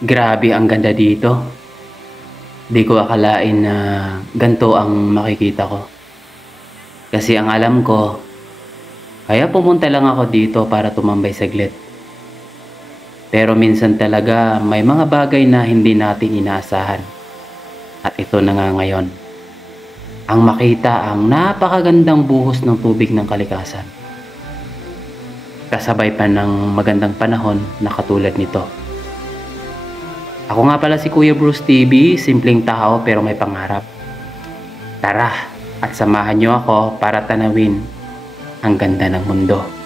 Grabe ang ganda dito. Di ko akalain na ganito ang makikita ko. Kasi ang alam ko, kaya pumunta lang ako dito para tumambay saglit. Pero minsan talaga may mga bagay na hindi natin inaasahan. At ito na nga ngayon. Ang makita ang napakagandang buhos ng tubig ng kalikasan. Kasabay pa ng magandang panahon na katulad nito. Ako nga pala si Kuya Bruce TV, simpleng tao pero may pangarap. Tara at samahan niyo ako para tanawin ang ganda ng mundo.